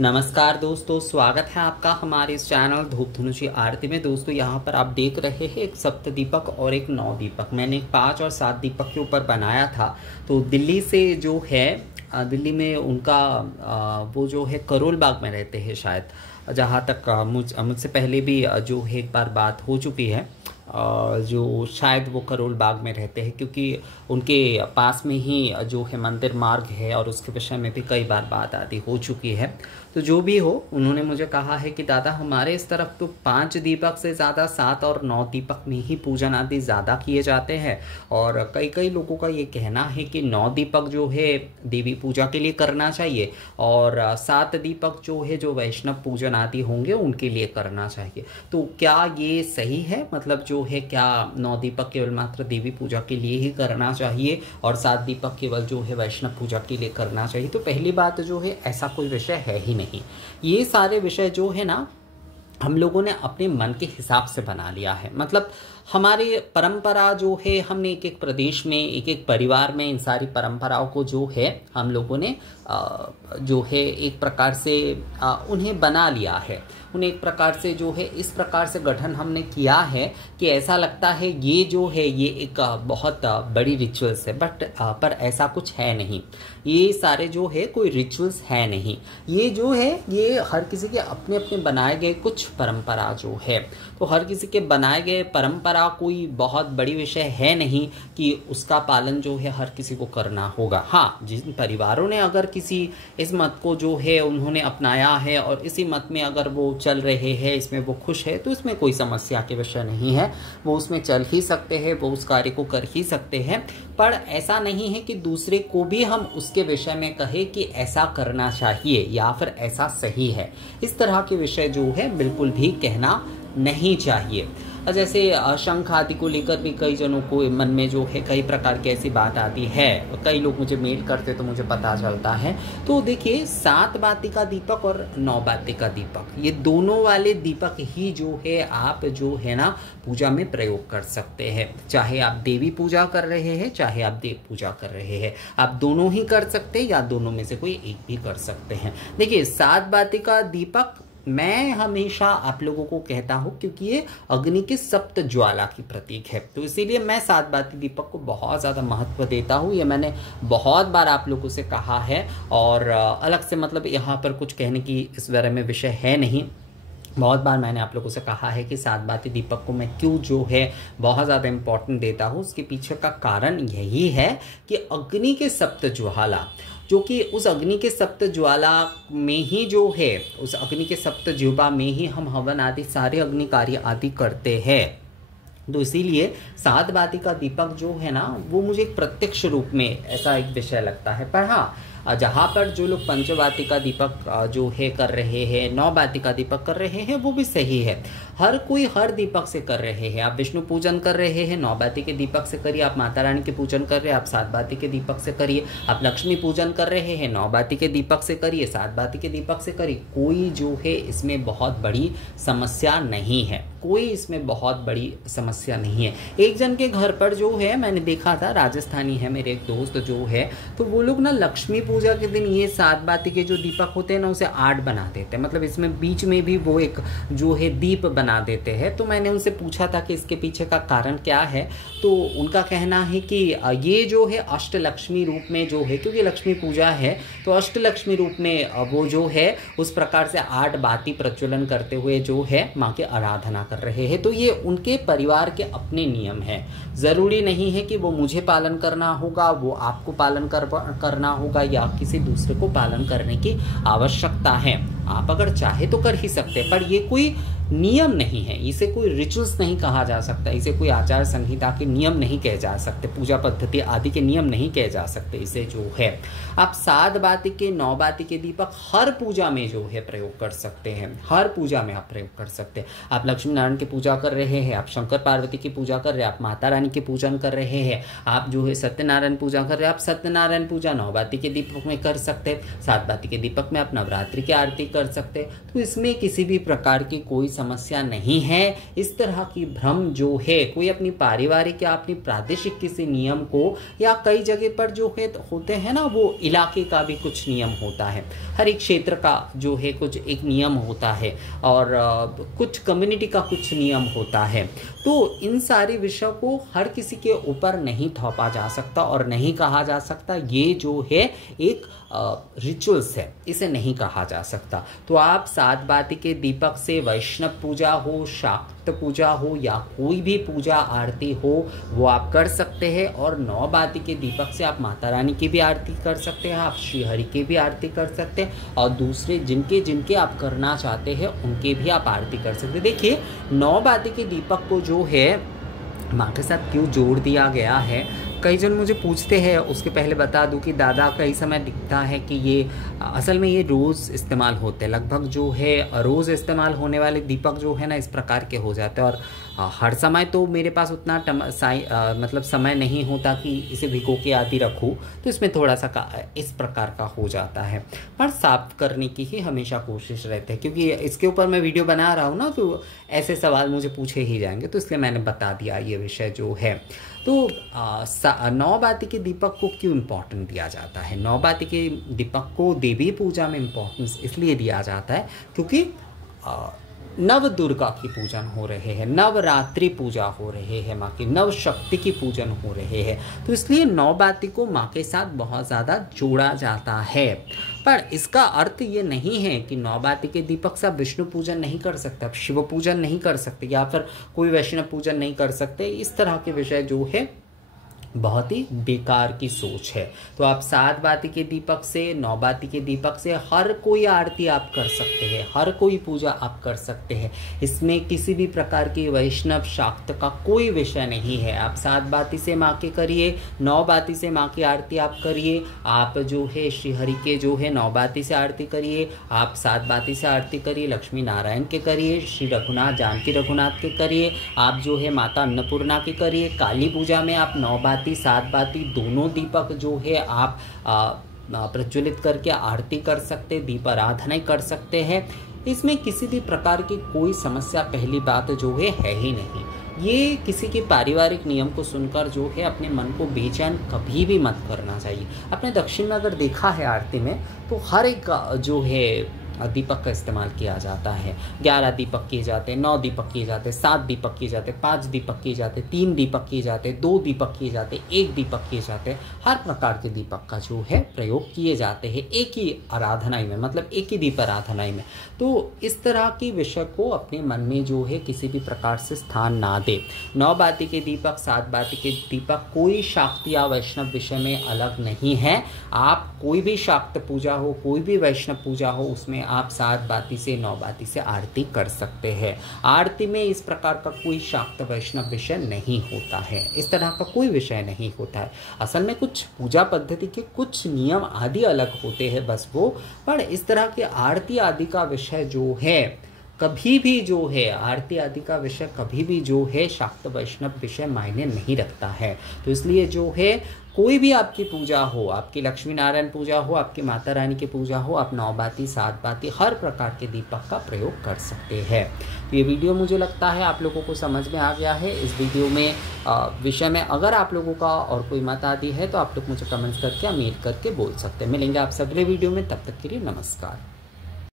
नमस्कार दोस्तों, स्वागत है आपका हमारे इस चैनल धूप धनुषी आरती में। दोस्तों यहाँ पर आप देख रहे हैं एक सप्त दीपक और एक 9 दीपक। मैंने 5 और 7 दीपक के ऊपर बनाया था। तो दिल्ली से जो है दिल्ली में उनका वो जो है करोल बाग में रहते हैं शायद, जहाँ तक मुझसे पहले भी जो है एक बार बात हो चुकी है। जो शायद वो करोल बाग में रहते हैं, क्योंकि उनके पास में ही जो है मंदिर मार्ग है और उसके विषय में भी कई बार बात आती हो चुकी है। तो जो भी हो, उन्होंने मुझे कहा है कि दादा हमारे इस तरफ तो 5 दीपक से ज़्यादा 7 और 9 दीपक में ही पूजन आदि ज़्यादा किए जाते हैं। और कई लोगों का ये कहना है कि 9 दीपक जो है देवी पूजा के लिए करना चाहिए और 7 दीपक जो है जो वैष्णव पूजन आदि होंगे उनके लिए करना चाहिए। तो क्या ये सही है? मतलब जो है क्या 9 दीपक केवल मात्र देवी पूजा के लिए ही करना चाहिए और 7 दीपक केवल जो है वैष्णव पूजा के लिए करना चाहिए? तो पहली बात जो है ऐसा कोई विषय है ही नहीं। ये सारे विषय जो है ना, हम लोगों ने अपने मन के हिसाब से बना लिया है। मतलब हमारी परंपरा जो है, हमने एक एक प्रदेश में एक एक परिवार में इन सारी परंपराओं को जो है हम लोगों ने जो है एक प्रकार से उन्हें बना लिया है। उन्हें एक प्रकार से जो है इस प्रकार से गठन हमने किया है कि ऐसा लगता है ये जो है ये एक बहुत बड़ी रिचुअल्स है, पर ऐसा कुछ है नहीं। ये सारे जो है कोई रिचुअल्स है नहीं। ये जो है ये हर किसी के अपने अपने बनाए गए कुछ परंपरा जो है, तो हर किसी के बनाए गए परंपरा कोई बहुत बड़ी विषय है नहीं कि उसका पालन जो है हर किसी को करना होगा। हाँ, जिन परिवारों ने अगर किसी इस मत को जो है उन्होंने अपनाया है और इसी मत में अगर वो चल रहे हैं, इसमें वो खुश है, तो इसमें कोई समस्या के विषय नहीं है। वो उसमें चल ही सकते हैं, वो उस कार्य को कर ही सकते हैं। पर ऐसा नहीं है कि दूसरे को भी हम उसके विषय में कहें कि ऐसा करना चाहिए या फिर ऐसा सही है। इस तरह के विषय जो है बिल्कुल भी कहना नहीं चाहिए। जैसे शंख आदि को लेकर भी कई जनों को मन में जो है कई प्रकार की ऐसी बात आती है। कई लोग मुझे मेल करते तो मुझे पता चलता है। तो देखिए, 7 बाती का दीपक और 9 बाती का दीपक, ये दोनों वाले दीपक ही जो है आप जो है ना पूजा में प्रयोग कर सकते हैं। चाहे आप देवी पूजा कर रहे हैं, चाहे आप देव पूजा कर रहे हैं, आप दोनों ही कर सकते हैं या दोनों में से कोई एक भी कर सकते हैं। देखिए, 7 बाती का दीपक मैं हमेशा आप लोगों को कहता हूं क्योंकि ये अग्नि की सप्त ज्वाला की प्रतीक है, तो इसीलिए मैं 7 बाती दीपक को बहुत ज़्यादा महत्व देता हूं। ये मैंने बहुत बार आप लोगों से कहा है और अलग से मतलब यहाँ पर कुछ कहने की इस बारे में विषय है नहीं। बहुत बार मैंने आप लोगों से कहा है कि 7 बाती दीपक को मैं क्यों जो है बहुत ज़्यादा इम्पोर्टेंट देता हूँ। उसके पीछे का कारण यही है कि अग्नि के सप्त ज्वाला, जो कि उस अग्नि के सप्त ज्वाला में ही जो है, उस अग्नि के सप्त ज्योबा में ही हम हवन आदि सारे अग्नि कार्य आदि करते हैं। तो इसीलिए 7 बाती का दीपक जो है ना, वो मुझे एक प्रत्यक्ष रूप में ऐसा एक विषय लगता है। पर हाँ, जहाँ पर जो लोग पंचबाती का दीपक जो है कर रहे हैं, 9 बाती का दीपक कर रहे हैं, वो भी सही है। हर कोई हर दीपक से कर रहे हैं। आप विष्णु पूजन कर रहे हैं, 9 बाती के दीपक से करिए। आप माता रानी के पूजन कर रहे हैं, आप 7 बाती के दीपक से करिए। आप लक्ष्मी पूजन कर रहे हैं, 9 बाती के दीपक से करिए, 7 बाती के दीपक से करिए। कोई जो है इसमें बहुत बड़ी समस्या नहीं है, कोई इसमें बहुत बड़ी समस्या नहीं है। एक जन के घर पर जो है मैंने देखा था, राजस्थानी है मेरे एक दोस्त जो है, तो वो लोग ना लक्ष्मी पूजा के दिन ये 7 बाती के जो दीपक होते हैं ना, उसे 8 बना देते हैं। मतलब इसमें बीच में भी वो एक जो है दीप बना देते हैं। तो मैंने उनसे पूछा था कि इसके पीछे का कारण क्या है, तो उनका कहना है कि ये जो है अष्टलक्ष्मी रूप में जो है, क्योंकि लक्ष्मी पूजा है तो अष्टलक्ष्मी रूप में वो जो है उस प्रकार से 8 बाती प्रज्वलन करते हुए जो है माँ की आराधना कर रहे हैं। तो ये उनके परिवार के अपने नियम है। ज़रूरी नहीं है कि वो मुझे पालन करना होगा, वो आपको पालन करना होगा या किसी दूसरे को पालन करने की आवश्यकता है। आप अगर चाहे तो कर ही सकते हैं, पर ये कोई नियम नहीं है, इसे कोई रिचुअल्स नहीं कहा जा सकता, इसे कोई आचार संहिता के नियम नहीं कहे जा सकते, पूजा पद्धति आदि के नियम नहीं कहे जा सकते। इसे जो है आप 7 बाती के 9 बाती के दीपक हर पूजा में जो है प्रयोग कर सकते हैं। हर पूजा में आप प्रयोग कर सकते हैं। आप लक्ष्मी नारायण की पूजा कर रहे हैं, आप शंकर पार्वती की पूजा कर रहे हैं, आप माता रानी की पूजन कर रहे हैं, आप जो है सत्यनारायण पूजा कर रहे हैं, आप सत्यनारायण पूजा 9 बाती के दीपक में कर सकते हैं। 7 बाती के दीपक में आप नवरात्रि की आरती कर सकते हैं। तो इसमें किसी भी प्रकार की कोई समस्या नहीं है। इस तरह की भ्रम जो है कोई अपनी पारिवारिक या अपनी प्रादेशिक किसी नियम को, या कई जगह पर जो है होते हैं ना, वो इलाके का भी कुछ नियम होता है, हर एक क्षेत्र का जो है कुछ एक नियम होता है, और कुछ कम्युनिटी का कुछ नियम होता है। तो इन सारे विषयों को हर किसी के ऊपर नहीं थोपा जा सकता और नहीं कहा जा सकता ये जो है एक रिचुअल्स है, इसे नहीं कहा जा सकता। तो आप 7 बाती के दीपक से वैष्णव पूजा हो, शाक्त पूजा हो, या कोई भी पूजा आरती हो वो आप कर सकते हैं। और 9 बाती के दीपक से आप माता रानी की भी आरती कर सकते हैं, आप श्री हरि की भी आरती कर सकते हैं, और दूसरे जिनके जिनके आप करना चाहते हैं उनके भी आप आरती कर सकते हैं। देखिए 9 बाती के दीपक को जो है माँ के साथ क्यों जोड़ दिया गया है, कई जन मुझे पूछते हैं। उसके पहले बता दूं कि दादा कई समय दिखता है कि ये असल में ये रोज़ इस्तेमाल होते हैं, लगभग जो है रोज़ इस्तेमाल होने वाले दीपक जो है ना इस प्रकार के हो जाते हैं। और हर समय तो मेरे पास उतना मतलब समय नहीं होता कि इसे भिगो के आदि रखूँ, तो इसमें थोड़ा सा इस प्रकार का हो जाता है। पर साफ करने की ही हमेशा कोशिश रहती है, क्योंकि इसके ऊपर मैं वीडियो बना रहा हूँ ना, तो ऐसे सवाल मुझे पूछे ही जाएंगे, तो इसलिए मैंने बता दिया ये विषय जो है। तो 9 बाती के दीपक को क्यों इम्पोर्टेंट दिया जाता है? 9 बाती के दीपक को देवी पूजा में इम्पोर्टेंस इसलिए दिया जाता है क्योंकि नव दुर्गा की पूजन हो रहे हैं, नवरात्रि पूजा हो रहे हैं, माँ की नव शक्ति की पूजन हो रहे हैं, तो इसलिए 9 बाती को माँ के साथ बहुत ज़्यादा जोड़ा जाता है। पर इसका अर्थ ये नहीं है कि 9 बाती के दीपक से आप विष्णु पूजन नहीं कर सकते, आप शिव पूजन नहीं कर सकते, या फिर कोई वैष्णव पूजन नहीं कर सकते। इस तरह के विषय जो है बहुत ही बेकार की सोच है। तो आप 7 बाती के दीपक से, 9 बाती के दीपक से हर कोई आरती आप कर सकते हैं, हर कोई पूजा आप कर सकते हैं। इसमें किसी भी प्रकार की वैष्णव शाक्त का कोई विषय नहीं है। आप 7 बाती से माँ के करिए, 9 बाती से माँ की आरती आप करिए, आप जो है श्री हरि के जो है 9 बाती से आरती करिए, आप 7 बाती से आरती करिए, लक्ष्मी नारायण के करिए, श्री रघुनाथ जानकी रघुनाथ के करिए, आप जो है माता अन्नपूर्णा के करिए। काली पूजा में आप 9 बाती 7 बाती दोनों दीपक जो है आप प्रज्वलित करके आरती कर सकते, दीप आराधना कर सकते हैं। इसमें किसी भी प्रकार की कोई समस्या पहली बात जो है ही नहीं। ये किसी के पारिवारिक नियम को सुनकर जो है अपने मन को बेचैन कभी भी मत करना चाहिए। अपने दक्षिण में अगर देखा है आरती में, तो हर एक जो है दीपक का इस्तेमाल किया जाता है। 11 दीपक किए जाते हैं, 9 दीपक किए जाते हैं, 7 दीपक किए जाते हैं, 5 दीपक किए जाते हैं, 3 दीपक किए जाते हैं, 2 दीपक किए जाते हैं, 1 दीपक किए जाते हैं। हर प्रकार के दीपक का जो है प्रयोग किए जाते हैं एक ही आराधनाई में, मतलब एक ही दीप आराधनाई में। तो इस तरह के विषय को अपने मन में जो है किसी भी प्रकार से स्थान ना दे। 9 बाती के दीपक, 7 बाती के दीपक कोई शाक्त या वैष्णव विषय में अलग नहीं है। आप कोई भी शाक्त पूजा हो, कोई भी वैष्णव पूजा हो, उसमें आप 7 बाती से 9 बाती से आरती कर सकते हैं। आरती में इस प्रकार का कोई शाक्त वैष्णव विषय नहीं होता है, इस तरह का कोई विषय नहीं होता है। असल में कुछ पूजा पद्धति के कुछ नियम आदि अलग होते हैं बस वो, पर इस तरह के आरती आदि का विषय जो है कभी भी जो है, आरती आदि का विषय कभी भी जो है शाक्त वैष्णव विषय मायने नहीं रखता है। तो इसलिए जो है कोई भी आपकी पूजा हो, आपकी लक्ष्मी नारायण पूजा हो, आपकी माता रानी की पूजा हो, आप 9 बाती 7 बाती हर प्रकार के दीपक का प्रयोग कर सकते हैं। तो ये वीडियो मुझे लगता है आप लोगों को समझ में आ गया है। इस वीडियो में विषय में अगर आप लोगों का और कोई मत आती है तो आप लोग मुझे कमेंट्स करके या मेल करके बोल सकते हैं। मिलेंगे आप अगले वीडियो में, तब तक के लिए नमस्कार।